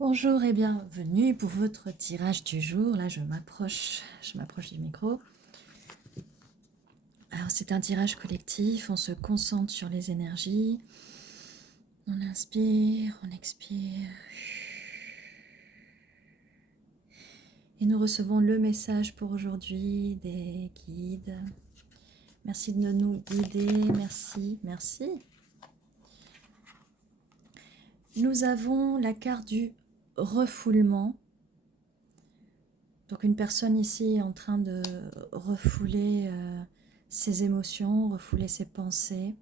Bonjour et bienvenue pour votre tirage du jour. Là, je m'approche du micro. Alors, c'est un tirage collectif. On se concentre sur les énergies. On inspire, on expire. Et nous recevons le message pour aujourd'hui des guides. Merci de nous guider. Merci. Nous avons la carte du refoulement. Donc une personne ici est en train de refouler ses émotions, refouler ses pensées.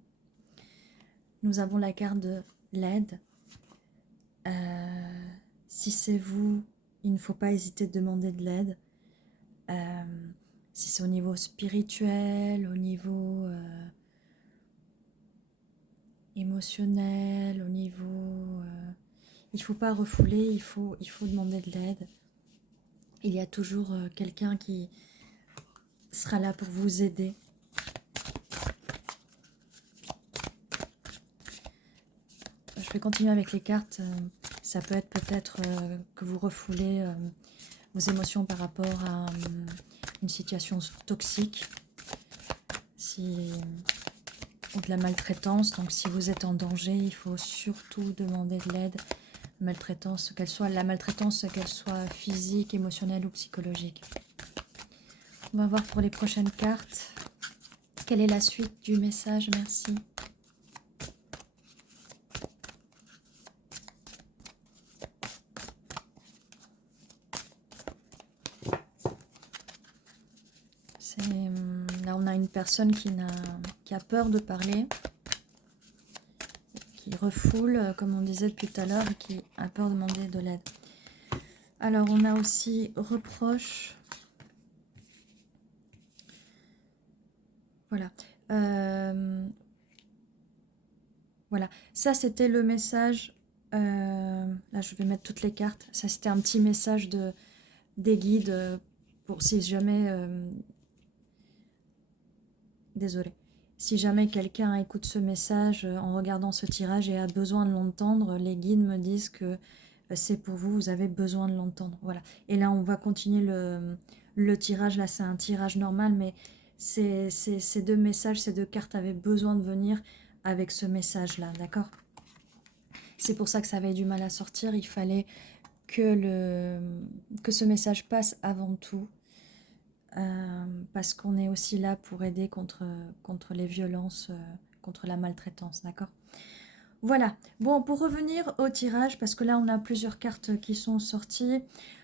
Nous avons la carte de l'aide. Si c'est vous, il ne faut pas hésiter de demander de l'aide. Si c'est au niveau spirituel, au niveau émotionnel, au niveau... il ne faut pas refouler, il faut demander de l'aide. Il y a toujours quelqu'un qui sera là pour vous aider. Je vais continuer avec les cartes. Ça peut être peut-être que vous refoulez vos émotions par rapport à une situation toxique ou de la maltraitance. Donc si vous êtes en danger, il faut surtout demander de l'aide. Maltraitance, la maltraitance, qu'elle soit physique, émotionnelle ou psychologique. On va voir pour les prochaines cartes. Quelle est la suite du message? Merci. Là, on a une personne qui a peur de parler, qui refoule, comme on disait depuis tout à l'heure, et qui a peur de demander de l'aide. Alors, on a aussi reproche. Voilà. Voilà. Ça, c'était le message. Là, je vais mettre toutes les cartes. Ça, c'était un petit message des guides pour si jamais... Désolée. Si jamais quelqu'un écoute ce message en regardant ce tirage et a besoin de l'entendre, les guides me disent que c'est pour vous, vous avez besoin de l'entendre. Voilà. Et là, on va continuer le tirage. Là, c'est un tirage normal, mais ces deux messages, ces deux cartes avaient besoin de venir avec ce message-là, d'accord? C'est pour ça que ça avait du mal à sortir. Il fallait que ce message passe avant tout. Parce qu'on est aussi là pour aider contre les violences, contre la maltraitance, d'accord? Voilà. Bon, pour revenir au tirage, parce que là, on a plusieurs cartes qui sont sorties.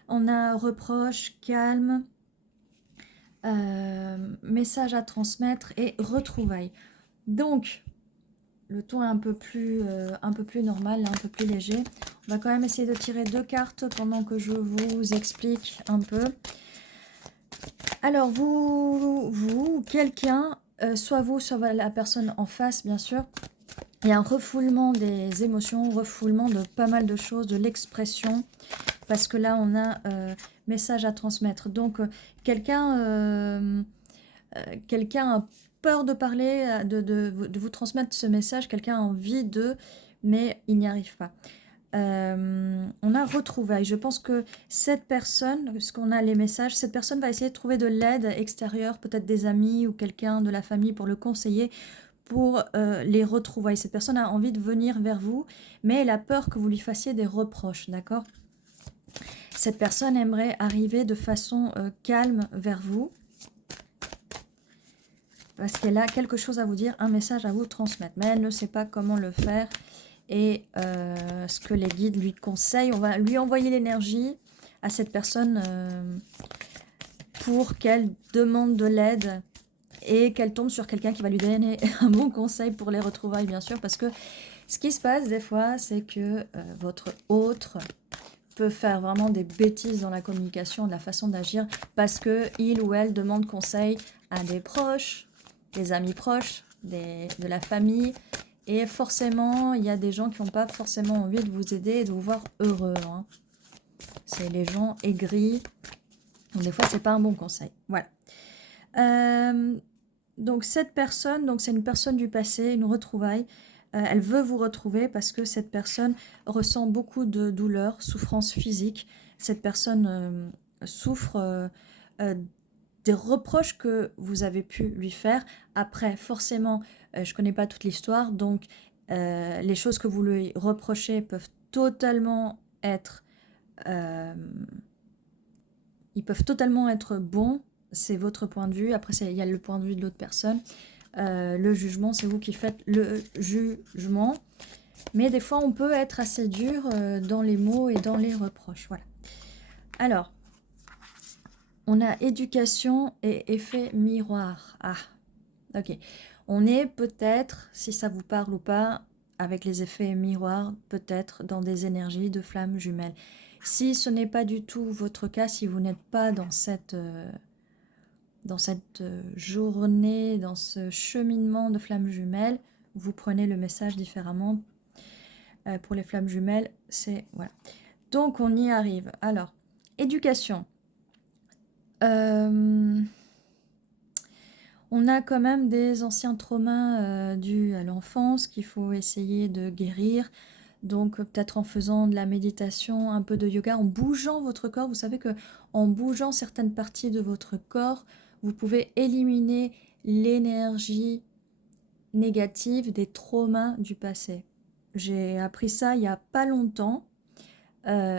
On a reproche, calme, message à transmettre et retrouvailles. Donc, le ton est un peu plus normal, un peu plus léger. On va quand même essayer de tirer deux cartes pendant que je vous explique un peu. Alors, quelqu'un, soit vous, soit la personne en face, bien sûr, il y a un refoulement des émotions, refoulement de pas mal de choses, de l'expression, parce que là, on a message à transmettre. Donc, quelqu'un a peur de parler, de vous transmettre ce message, quelqu'un a envie de, mais il n'y arrive pas. On a retrouvailles. Je pense que cette personne, puisqu'on a les messages, cette personne va essayer de trouver de l'aide extérieure, peut-être des amis ou quelqu'un de la famille pour le conseiller, pour les retrouvailles. Cette personne a envie de venir vers vous, mais elle a peur que vous lui fassiez des reproches, d'accord? Cette personne aimerait arriver de façon calme vers vous, parce qu'elle a quelque chose à vous dire, un message à vous transmettre, mais elle ne sait pas comment le faire. Et ce que les guides lui conseillent, on va lui envoyer l'énergie à cette personne pour qu'elle demande de l'aide et qu'elle tombe sur quelqu'un qui va lui donner un bon conseil pour les retrouvailles, bien sûr, parce que ce qui se passe des fois, c'est que votre autre peut faire vraiment des bêtises dans la communication, de la façon d'agir, parce que il ou elle demande conseil à des proches, des amis proches, de la famille. Et forcément, il y a des gens qui n'ont pas forcément envie de vous aider et de vous voir heureux. Hein. C'est les gens aigris. Donc des fois, c'est pas un bon conseil. Voilà. Donc cette personne, c'est une personne du passé, une retrouvaille. elle veut vous retrouver parce que cette personne ressent beaucoup de douleur, souffrance physique. Cette personne souffre des reproches que vous avez pu lui faire. Après, forcément, je ne connais pas toute l'histoire, donc les choses que vous lui reprochez peuvent totalement être... ils peuvent totalement être bons, c'est votre point de vue. Après, il y a le point de vue de l'autre personne. Le jugement, c'est vous qui faites le jugement. Mais des fois, on peut être assez dur dans les mots et dans les reproches. Voilà. Alors, on a éducation et effet miroir. Ah, ok. On est peut-être, si ça vous parle ou pas, avec les effets miroirs, peut-être dans des énergies de flammes jumelles. Si ce n'est pas du tout votre cas, si vous n'êtes pas dans cette journée, dans ce cheminement de flammes jumelles, vous prenez le message différemment. Pour les flammes jumelles, c'est... Voilà. Donc, on y arrive. Alors, éducation. On a quand même des anciens traumas dus à l'enfance qu'il faut essayer de guérir. Donc peut-être en faisant de la méditation, un peu de yoga, en bougeant votre corps. Vous savez que en bougeant certaines parties de votre corps, vous pouvez éliminer l'énergie négative des traumas du passé. J'ai appris ça il n'y a pas longtemps.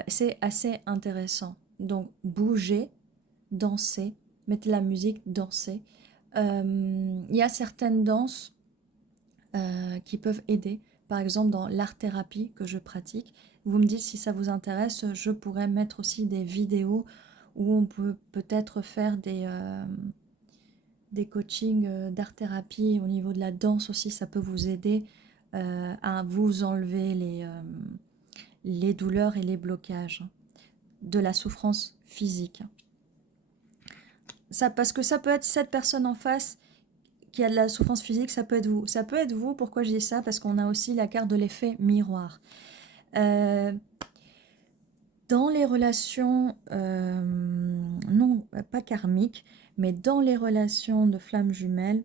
C'est assez intéressant. Donc bouger, danser, mettre la musique, danser. Il y a certaines danses qui peuvent aider. Par exemple, dans l'art-thérapie que je pratique, vous me dites si ça vous intéresse, je pourrais mettre aussi des vidéos où on peut peut-être faire des coachings d'art-thérapie au niveau de la danse aussi. Ça peut vous aider à vous enlever les douleurs et les blocages de la souffrance physique. Ça, parce que ça peut être cette personne en face qui a de la souffrance physique, ça peut être vous. Ça peut être vous, pourquoi je dis ça? Parce qu'on a aussi la carte de l'effet miroir. Dans les relations, non, pas karmiques, mais dans les relations de flammes jumelles,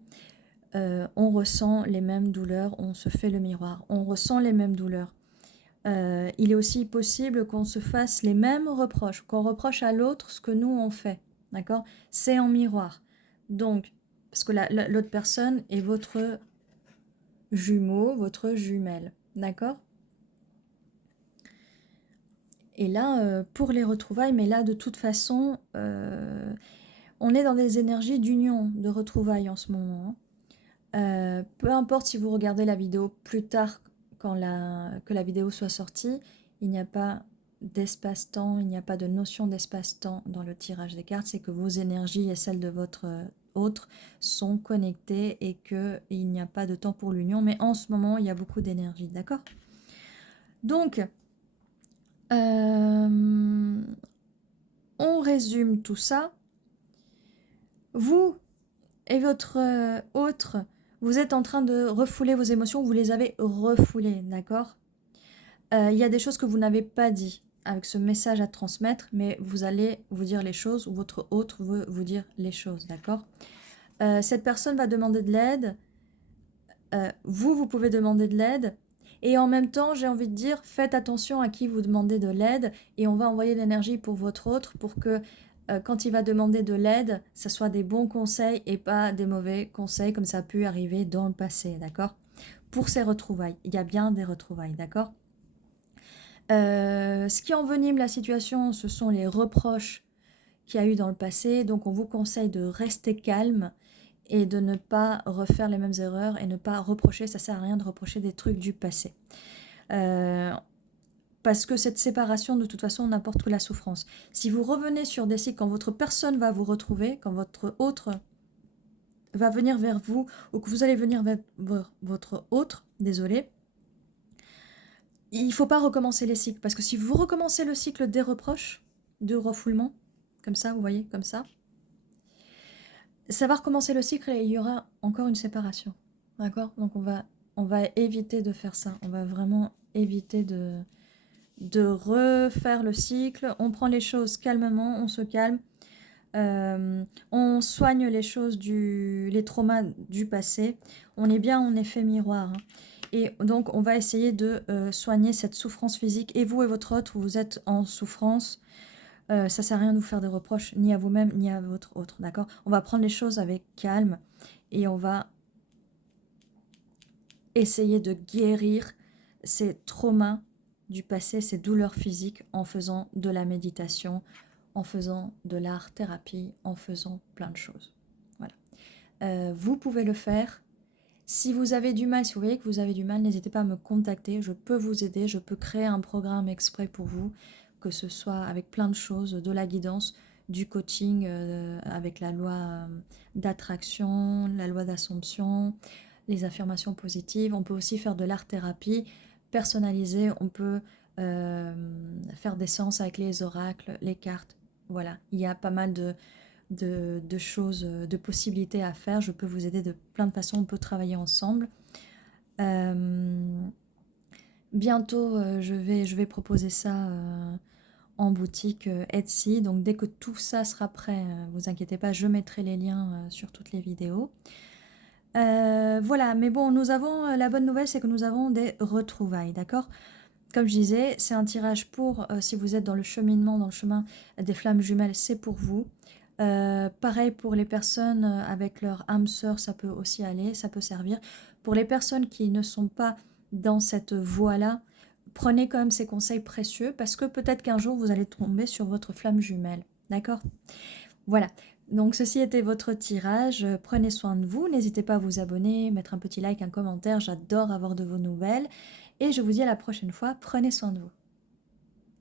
on ressent les mêmes douleurs, on se fait le miroir, on ressent les mêmes douleurs. Il est aussi possible qu'on se fasse les mêmes reproches, qu'on reproche à l'autre ce que nous on fait, d'accord? C'est en miroir. Donc, parce que l'autre personne est votre jumeau, votre jumelle, d'accord? Et là, pour les retrouvailles, mais là, de toute façon, on est dans des énergies d'union, de retrouvailles en ce moment. Peu importe si vous regardez la vidéo plus tard, que la vidéo soit sortie, il n'y a pas d'espace-temps, il n'y a pas de notion d'espace-temps dans le tirage des cartes. C'est que vos énergies et celles de votre autre sont connectées et qu'il n'y a pas de temps pour l'union. Mais en ce moment, il y a beaucoup d'énergie, d'accord? Donc, on résume tout ça. Vous et votre autre, vous êtes en train de refouler vos émotions, vous les avez refoulées, d'accord? Il y a des choses que vous n'avez pas dit avec ce message à transmettre, mais vous allez vous dire les choses, ou votre autre veut vous dire les choses, d'accord? Cette personne va demander de l'aide, vous pouvez demander de l'aide, et en même temps, j'ai envie de dire, faites attention à qui vous demandez de l'aide, et on va envoyer l'énergie pour votre autre, pour que quand il va demander de l'aide, ça soit des bons conseils et pas des mauvais conseils, comme ça a pu arriver dans le passé, d'accord? Pour ces retrouvailles, il y a bien des retrouvailles, d'accord? Ce qui envenime la situation, ce sont les reproches qu'il y a eu dans le passé, donc on vous conseille de rester calme, et de ne pas refaire les mêmes erreurs et ne pas reprocher, ça sert à rien de reprocher des trucs du passé. Parce que cette séparation, de toute façon, n'apporte que la souffrance. Si vous revenez sur des cycles, quand votre personne va vous retrouver, quand votre autre va venir vers vous, ou que vous allez venir vers votre autre, désolé, il ne faut pas recommencer les cycles. Parce que si vous recommencez le cycle des reproches, de refoulement, comme ça, vous voyez, comme ça va recommencer le cycle et il y aura encore une séparation. D'accord? Donc on va éviter de faire ça. On va vraiment éviter de refaire le cycle. On prend les choses calmement, on se calme. On soigne les choses, les traumas du passé. On est bien en effet miroir. Hein. Et donc, on va essayer de soigner cette souffrance physique. Et vous et votre autre, vous êtes en souffrance. Ça sert à rien de vous faire des reproches, ni à vous-même, ni à votre autre, d'accord? On va prendre les choses avec calme et on va essayer de guérir ces traumas du passé, ces douleurs physiques en faisant de la méditation, en faisant de l'art-thérapie, en faisant plein de choses. Voilà. Vous pouvez le faire. Si vous avez du mal, si vous voyez que vous avez du mal, n'hésitez pas à me contacter. Je peux vous aider, je peux créer un programme exprès pour vous, que ce soit avec plein de choses, de la guidance, du coaching avec la loi d'attraction, la loi d'assomption, les affirmations positives. On peut aussi faire de l'art-thérapie personnalisée. On peut faire des séances avec les oracles, les cartes. Voilà, il y a pas mal de choses, de possibilités à faire. Je peux vous aider de plein de façons. On peut travailler ensemble. Bientôt, je vais proposer ça en boutique Etsy. Donc, dès que tout ça sera prêt, vous inquiétez pas, je mettrai les liens sur toutes les vidéos. Voilà, mais bon, nous avons la bonne nouvelle, c'est que nous avons des retrouvailles, d'accord? Comme je disais, c'est un tirage pour, si vous êtes dans le cheminement, dans le chemin des flammes jumelles, c'est pour vous. Pareil pour les personnes avec leur âme sœur, ça peut aussi aller, ça peut servir. Pour les personnes qui ne sont pas dans cette voie-là, prenez quand même ces conseils précieux parce que peut-être qu'un jour vous allez tomber sur votre flamme jumelle, d'accord? Voilà, donc ceci était votre tirage. Prenez soin de vous, n'hésitez pas à vous abonner, mettre un petit like, un commentaire, j'adore avoir de vos nouvelles. Et je vous dis à la prochaine fois, prenez soin de vous.